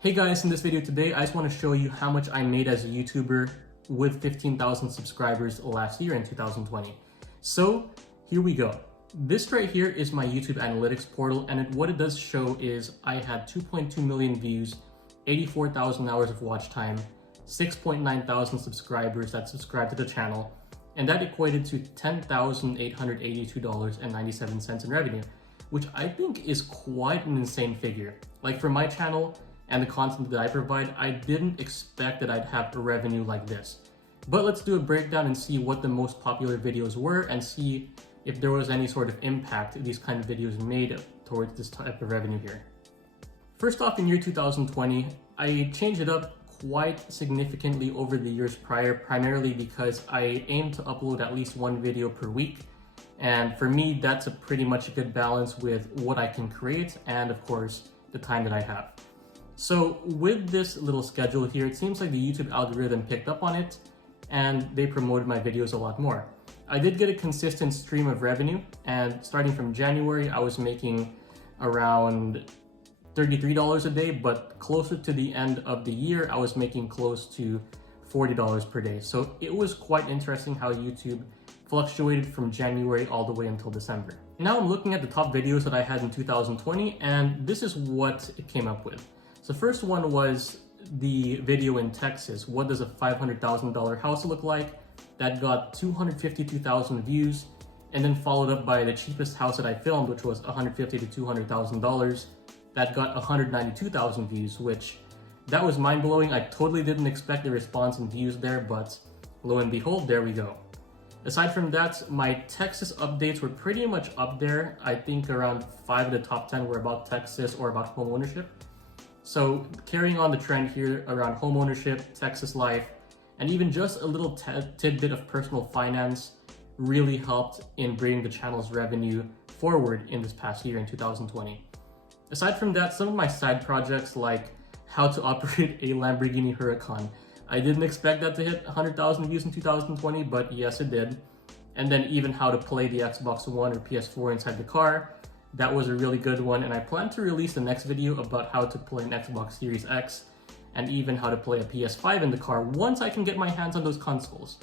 Hey guys, in this video today, I just want to show you how much I made as a YouTuber with 15,000 subscribers last year in 2020. So here we go. This right here is my YouTube analytics portal, and what it does show is I had 2.2 million views, 84,000 hours of watch time, 6.9 thousand subscribers that subscribed to the channel, and that equated to $10,882.97 in revenue, which I think is quite an insane figure. Like for my channel, and the content that I provide, I didn't expect that I'd have a revenue like this. But let's do a breakdown and see what the most popular videos were and see if there was any sort of impact these kind of videos made towards this type of revenue here. First off, in year 2020, I changed it up quite significantly over the years prior, primarily because I aim to upload at least one video per week. And for me, that's pretty much a good balance with what I can create and of course, the time that I have. So with this little schedule here, it seems like the YouTube algorithm picked up on it and they promoted my videos a lot more. I did get a consistent stream of revenue, and starting from January, I was making around $33 a day, but closer to the end of the year, I was making close to $40 per day. So it was quite interesting how YouTube fluctuated from January all the way until December. Now I'm looking at the top videos that I had in 2020, and this is what it came up with. The first one was the video in Texas. What does a $500,000 house look like? That got 252,000 views, and then followed up by the cheapest house that I filmed, which was $150,000 to $200,000. That got 192,000 views, which that was mind-blowing. I totally didn't expect the response and views there, but lo and behold, there we go. Aside from that, my Texas updates were pretty much up there. I think around 5 of the top 10 were about Texas or about home ownership. So carrying on the trend here around homeownership, Texas life, and even just a little tidbit of personal finance really helped in bringing the channel's revenue forward in this past year in 2020. Aside from that, some of my side projects like how to operate a Lamborghini Huracan. I didn't expect that to hit 100,000 views in 2020, but yes it did. And then even how to play the Xbox One or PS4 inside the car. That was a really good one, and I plan to release the next video about how to play an Xbox Series X and even how to play a PS5 in the car once I can get my hands on those consoles.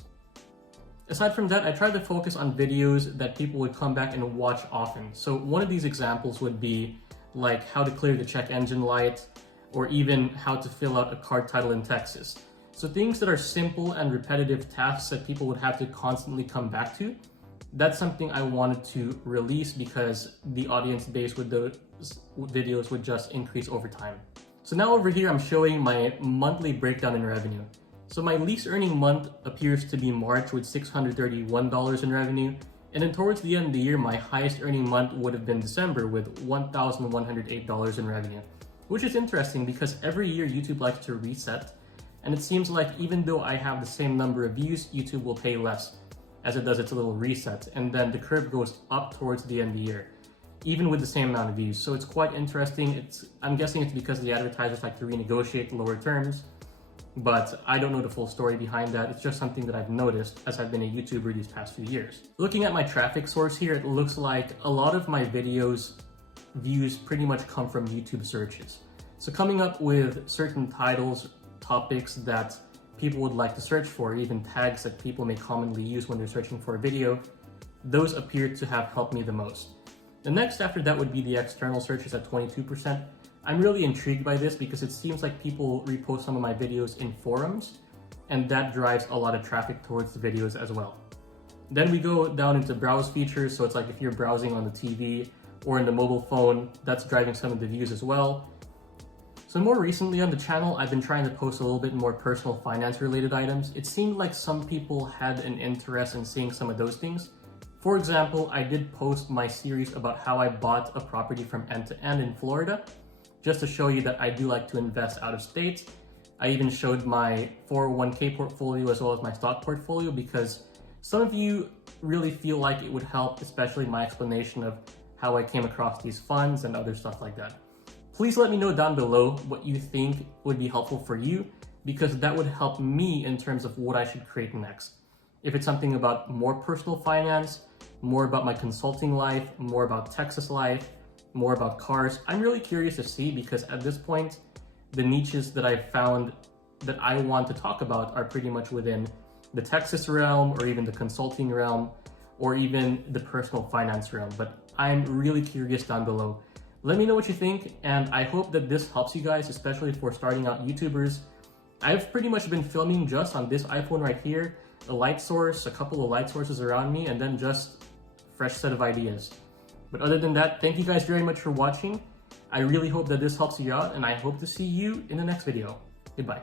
Aside from that, I tried to focus on videos that people would come back and watch often. So one of these examples would be like how to clear the check engine light, or even how to fill out a car title in Texas. So things that are simple and repetitive tasks that people would have to constantly come back to. That's something I wanted to release because the audience base with those videos would just increase over time. So now over here, I'm showing my monthly breakdown in revenue. So my least earning month appears to be March with $631 in revenue. And then towards the end of the year, my highest earning month would have been December with $1,108 in revenue, which is interesting because every year YouTube likes to reset. And it seems like even though I have the same number of views, YouTube will pay less as it does its little reset, and then the curve goes up towards the end of the year, even with the same amount of views. So it's quite interesting. I'm guessing it's because the advertisers like to renegotiate lower terms, but I don't know the full story behind that. It's just something that I've noticed as I've been a YouTuber these past few years. Looking at my traffic source here, it looks like a lot of my videos views pretty much come from YouTube searches. So coming up with certain titles, topics that people would like to search for, even tags that people may commonly use when they're searching for a video, those appear to have helped me the most. The next after that would be the external searches at 22%. I'm really intrigued by this because it seems like people repost some of my videos in forums, and that drives a lot of traffic towards the videos as well. Then we go down into browse features, so it's like if you're browsing on the TV or in the mobile phone, that's driving some of the views as well. So more recently on the channel, I've been trying to post a little bit more personal finance related items. It seemed like some people had an interest in seeing some of those things. For example, I did post my series about how I bought a property from end to end in Florida, just to show you that I do like to invest out of state. I even showed my 401k portfolio as well as my stock portfolio because some of you really feel like it would help, especially my explanation of how I came across these funds and other stuff like that. Please let me know down below what you think would be helpful for you, because that would help me in terms of what I should create next. If it's something about more personal finance, more about my consulting life, more about Texas life, more about cars, I'm really curious to see, because at this point, the niches that I've found that I want to talk about are pretty much within the Texas realm, or even the consulting realm, or even the personal finance realm. But I'm really curious down below. Let me know what you think, and I hope that this helps you guys, especially for starting out YouTubers. I've pretty much been filming just on this iPhone right here, a light source, a couple of light sources around me, and then just a fresh set of ideas. But other than that, thank you guys very much for watching. I really hope that this helps you out, and I hope to see you in the next video. Goodbye.